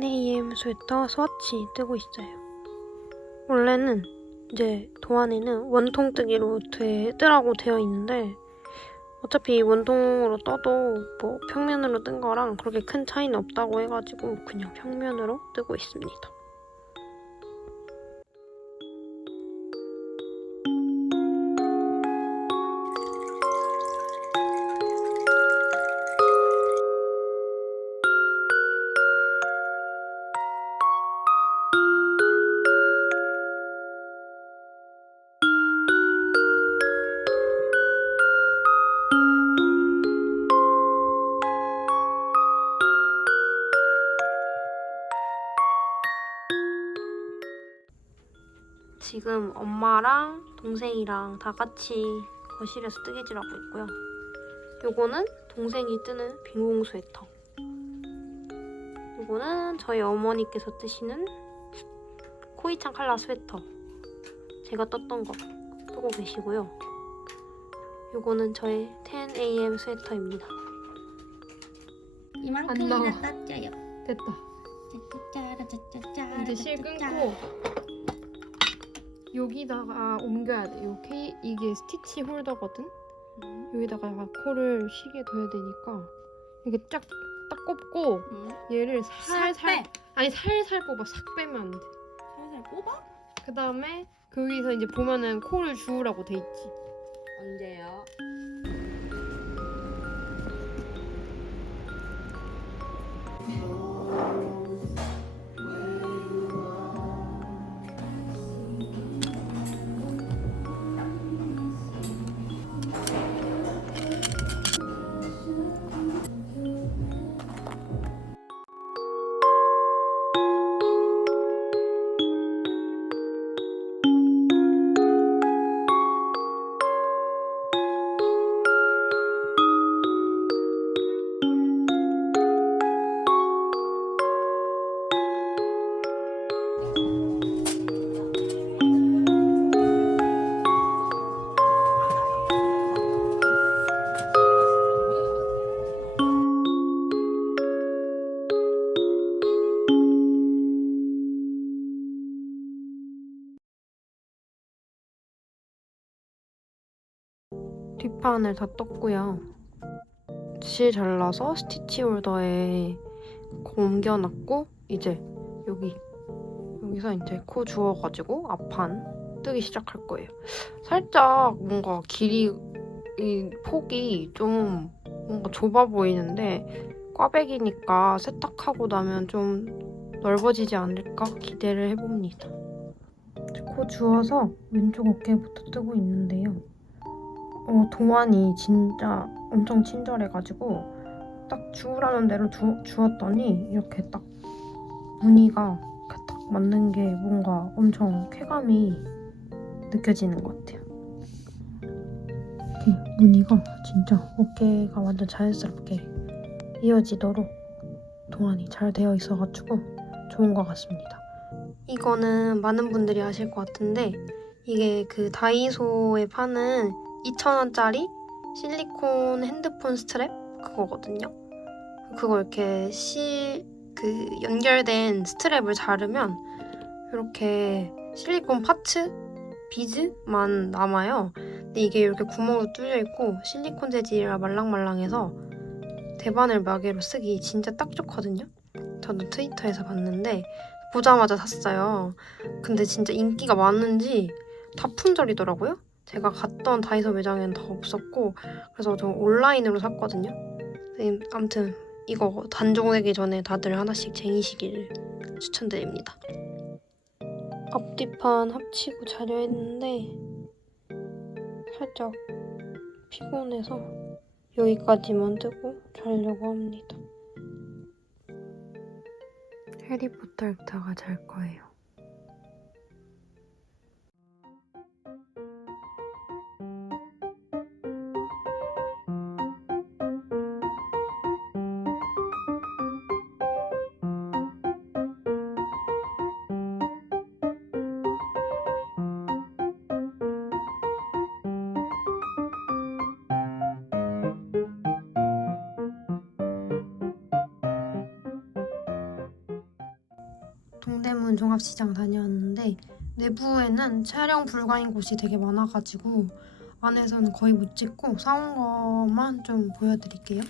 10am 스웨터 스와치 뜨고 있어요. 원래는 이제 도안에는 원통뜨기로 뜨라고 되어 있는데 어차피 원통으로 떠도 뭐 평면으로 뜬 거랑 그렇게 큰 차이는 없다고 해가지고 그냥 평면으로 뜨고 있습니다. 지금 엄마랑 동생이랑 다 같이 거실에서 뜨개질하고 있고요. 요거는 동생이 뜨는 빈공 스웨터. 요거는 저희 어머니께서 뜨시는 코이창 칼라 스웨터. 제가 떴던 거 뜨고 계시고요. 요거는 저의 10am 스웨터입니다. 이만큼이나 땄죠요. 됐다. 짜짜짜짜짜. 이제 실 끊고 여기다가 옮겨야 돼. 이게 스티치 홀더거든. 여기다가 코를 시게 둬야 되니까 이렇게 딱 꼽고 얘를 살살 아니 살살 뽑아. 싹 빼면 안 돼. 살살 뽑아? 그 다음에 거기서 이제 보면은 코를 주우라고 돼 있지. 언제요? 뒷판을 다 떴고요. 실 잘라서 스티치 홀더에 옮겨놨고 이제 여기서 이제 코 주워가지고 앞판 뜨기 시작할 거예요. 살짝 뭔가 이 폭이 좀 뭔가 좁아 보이는데 꽈배기니까 세탁하고 나면 좀 넓어지지 않을까 기대를 해봅니다. 코 주워서 왼쪽 어깨부터 뜨고 있는데요. 도안이 진짜 엄청 친절해가지고 딱 주우라는 대로 주웠더니 이렇게 딱 무늬가 이렇게 딱 맞는 게 뭔가 엄청 쾌감이 느껴지는 것 같아요. 이렇게 무늬가 진짜 어깨가 완전 자연스럽게 이어지도록 도안이 잘 되어 있어가지고 좋은 것 같습니다. 이거는 많은 분들이 아실 것 같은데 이게 그 다이소에 파는 2,000원짜리 실리콘 핸드폰 스트랩 그거거든요. 그거 이렇게 연결된 스트랩을 자르면 이렇게 실리콘 파츠, 비즈만 남아요. 근데 이게 이렇게 구멍으로 뚫려 있고 실리콘 재질이라 말랑말랑해서 대바늘 마개로 쓰기 진짜 딱 좋거든요. 저도 트위터에서 봤는데 보자마자 샀어요. 근데 진짜 인기가 많은지 다 품절이더라고요. 제가 갔던 다이소 매장에는 다 없었고 그래서 저 온라인으로 샀거든요. 아무튼 이거 단종되기 전에 다들 하나씩 쟁이시기를 추천드립니다. 앞뒤판 합치고 자려 했는데 살짝 피곤해서 여기까지만 뜨고 자려고 합니다. 해리포터 읽다가 잘 거예요. 동대문 종합시장 다녀왔는데 내부에는 촬영 불가인 곳이 되게 많아가지고 안에서는 거의 못 찍고 사온 것만 좀 보여드릴게요.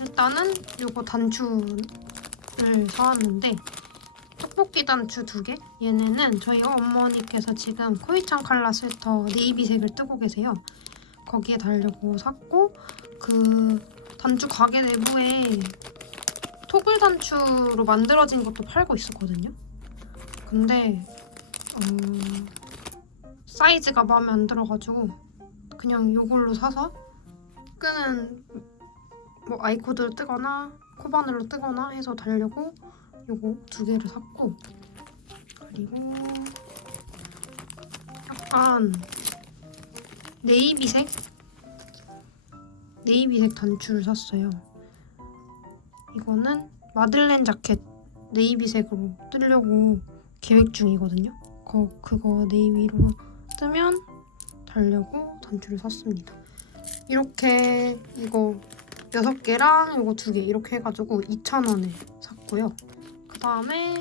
일단은 요거 단추를 사왔는데 떡볶이 단추 2개. 얘네는 저희 어머니께서 지금 코이창 칼라 스웨터 네이비색을 뜨고 계세요. 거기에 달려고 샀고 그 단추 가게 내부에 토글 단추로 만들어진 것도 팔고 있었거든요. 근데 사이즈가 마음에 안 들어가지고 그냥 이걸로 사서 끈은 뭐 아이코드를 뜨거나 코바늘로 뜨거나 해서 달려고 요거 2개를 샀고, 그리고 약간 네이비색 단추를 샀어요. 이거는 마들렌 자켓 네이비색으로 뜨려고 계획 중이거든요. 그거 네이비로 뜨면 달려고 단추를 샀습니다. 이렇게 이거 6개랑 이거 2개 이렇게 해가지고 2,000원에 샀고요. 그 다음에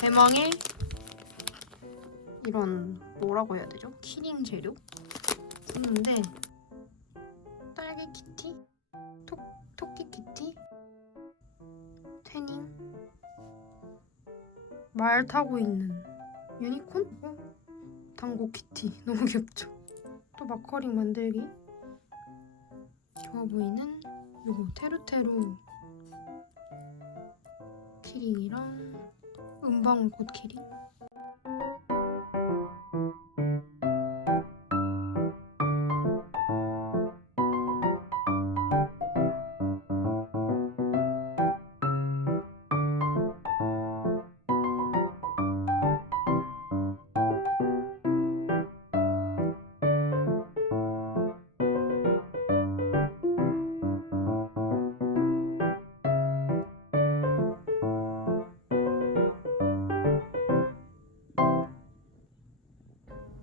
대망의 이런 뭐라고 해야 되죠? 키링 재료 샀는데 딸기 키티? 토끼 키티? 태닝? 말 타고 있는 유니콘? 당고 키티 너무 귀엽죠? 또 마커링 만들기 좋아 보이는 요거 테루테루 키링이랑 은방울꽃 키링.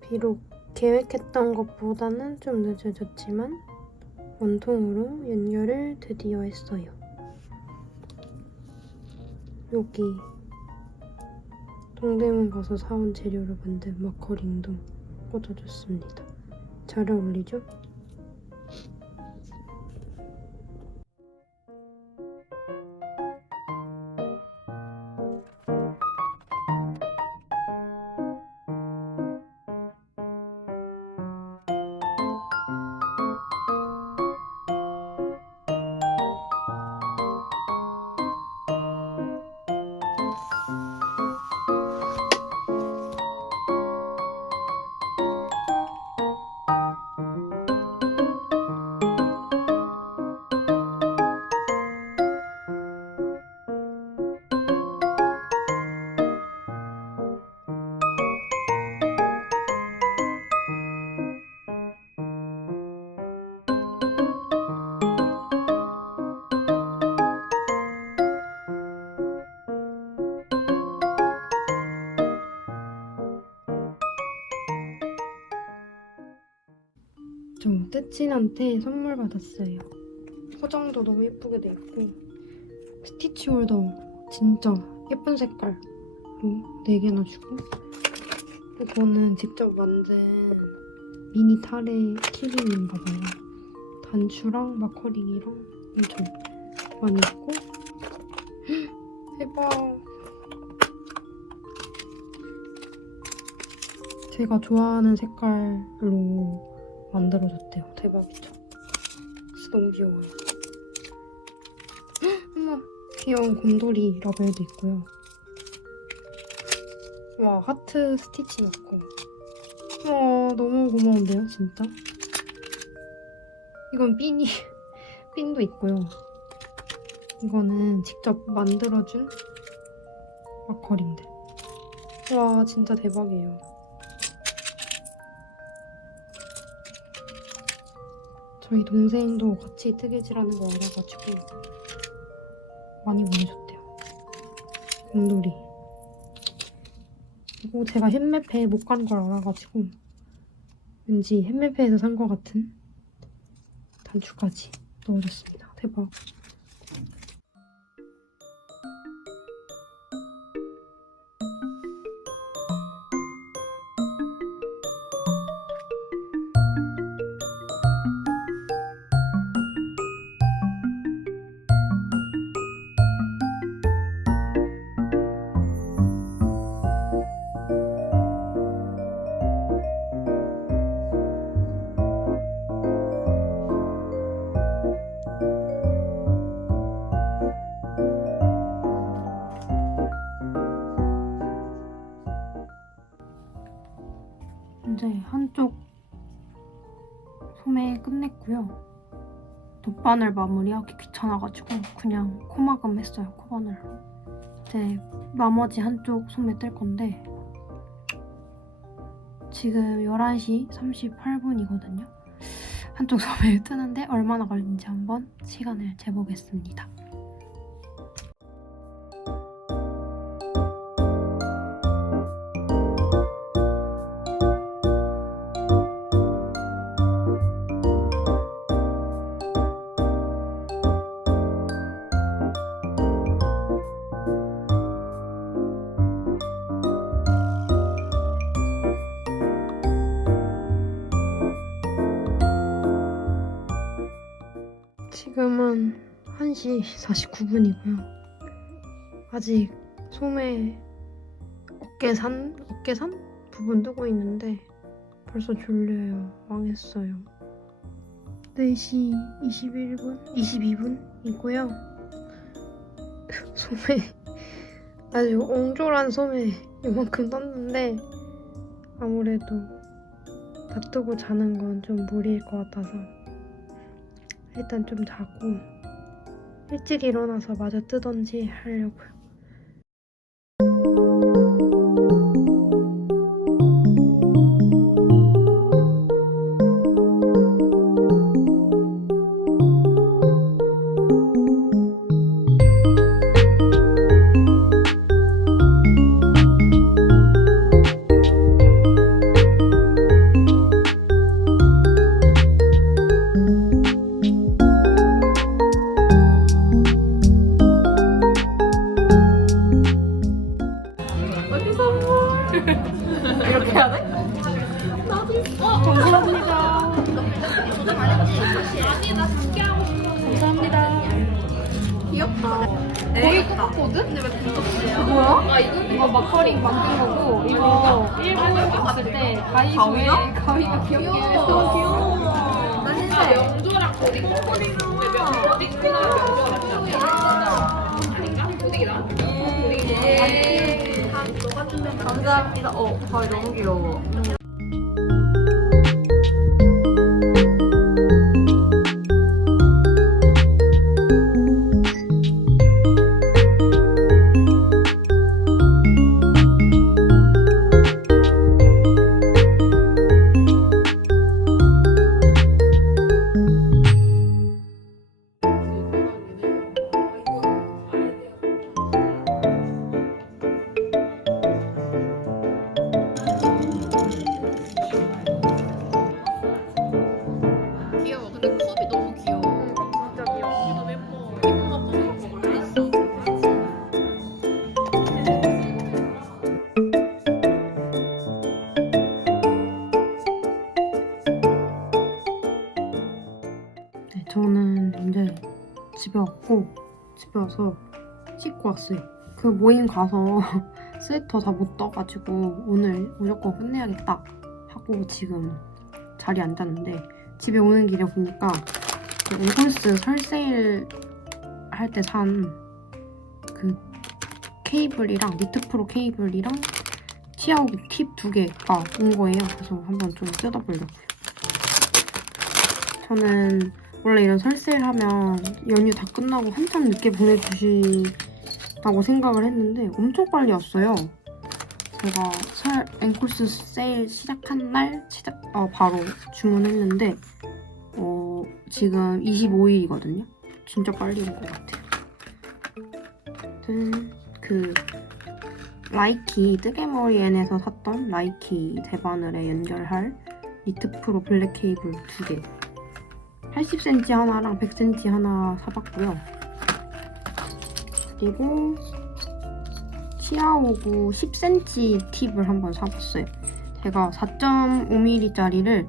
비록 계획했던 것보다는 좀 늦어졌지만 원통으로 연결을 드디어 했어요. 여기 동대문 가서 사온 재료로 만든 마커링도 꽂아줬습니다. 잘 어울리죠? 저 떼친한테 선물 받았어요. 포장도 너무 예쁘게 돼 있고 스티치 홀더 진짜 예쁜 색깔로 4개나 주고, 이거는 직접 만든 미니 타레 키링인가봐요. 단추랑 마커링이랑 엄청 많이 있고 대박! 제가 좋아하는 색깔로 만들어줬대요. 대박이죠? 진짜 너무 귀여워요. 어머, 귀여운 곰돌이 라벨도 있고요. 와, 하트 스티치 넣고. 와, 너무 고마운데요, 진짜? 이건 핀도 있고요. 이거는 직접 만들어준 마커링들. 와, 진짜 대박이에요. 저희 동생도 같이 뜨개질하는 거 알아가지고 많이 보내줬대요. 곰돌이. 그리고 제가 햇매페 못 간 걸 알아가지고 왠지 햇매페에서 산 거 같은 단추까지 넣어줬습니다. 대박. 콧바늘 마무리하기 귀찮아가지고 그냥 코막음 했어요, 코바늘로. 이제 나머지 한쪽 소매 뜰 건데 지금 11시 38분이거든요. 한쪽 소매를 뜨는데 얼마나 걸리는지 한번 시간을 재보겠습니다. 지금은 1시 49분이고요. 아직 소매 어깨산 부분 뜨고 있는데 벌써 졸려요. 망했어요. 4시 22분이고요. 소매 아주 옹졸한 소매 이만큼 떴는데 아무래도 다 뜨고 자는 건 좀 무리일 것 같아서 일단 좀 자고 일찍 일어나서 마저 뜨던지 하려고요. 이렇게 해야 돼? 감사합니다. 감사합니다. 귀엽다. 거의 똑같거든? 뭐야? 이거 마커링 만든 거고 이거 일본 갔을 때 다이소에 가위가 귀엽게 해서 귀여워. 나 진짜 명조랑 거기 코딩이랑 감사합니다. 가위 너무 귀여워. 귀여워. 근데 컵이 너무 귀여워. 진짜 귀여워. 너무 예뻐. 이모가 뽑은 거 원래 있어. 네, 저는 이제 집에 와서 씻고 왔어요. 그 모임 가서 스웨터 다 못 떠가지고 오늘 무조건 끝내야겠다 하고 지금 자리에 앉았는데 집에 오는 길에 보니까 그 앵콜스 설세일 할 때 산 그 케이블이랑 니트프로 케이블이랑 치아오기 팁 2개가 온 거예요. 그래서 한번 좀 뜯어보려고요. 저는 원래 이런 설세일 하면 연휴 다 끝나고 한참 늦게 보내주신다고 생각을 했는데 엄청 빨리 왔어요. 제가 앵콜스 세일 시작한 날 바로 주문했는데 지금 25일이거든요. 진짜 빨리 온 것 같아요. 그 라이키 뜨개머리엔에서 샀던 라이키 대바늘에 연결할 니트프로 블랙 케이블 2개 80cm 하나랑 100cm 하나 사봤고요. 그리고 치아오구 10cm 팁을 한번 사봤어요. 제가 4.5mm짜리를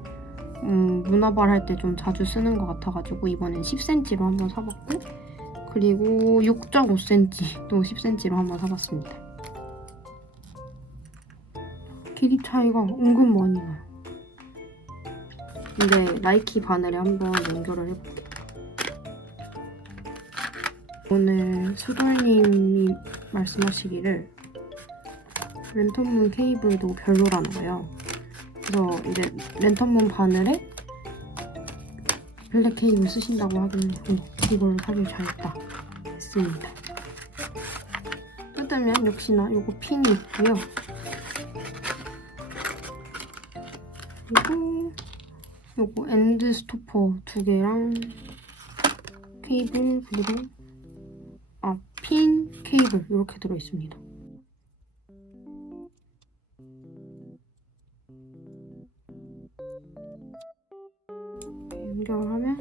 문화발 할 때 좀 자주 쓰는 것 같아가지고 이번엔 10cm로 한번 사봤고 그리고 6.5cm도 10cm로 한번 사봤습니다. 길이 차이가 은근 많이 나요. 근데 나이키 바늘에 한번 연결을 해볼게요. 오늘 수돌님이 말씀하시기를 랜턴문 케이블도 별로라는 거예요. 그래서 이제 랜턴문 바늘에 블랙 케이블 쓰신다고 하길래 이걸 사길 잘했다 했습니다. 뜯으면 역시나 요거 핀이 있고요. 그리고 요거 엔드 스토퍼 2개랑 케이블 그리고 핀 케이블 이렇게 들어있습니다. 연결하면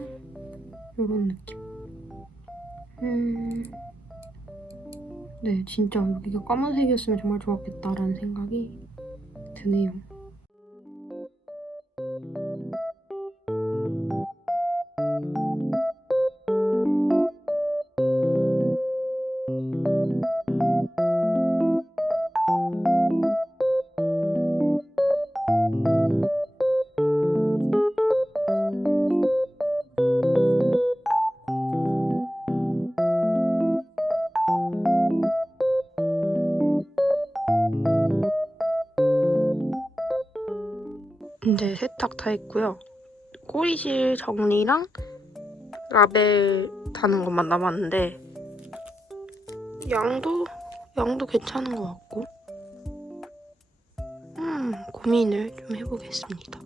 이런 느낌. 네, 진짜 여기가 까만색이었으면 정말 좋았겠다라는 생각이 드네요. 이제 세탁 다 했고요. 꼬리실 정리랑 라벨 다는 것만 남았는데 양도 괜찮은 것 같고 고민을 좀 해보겠습니다.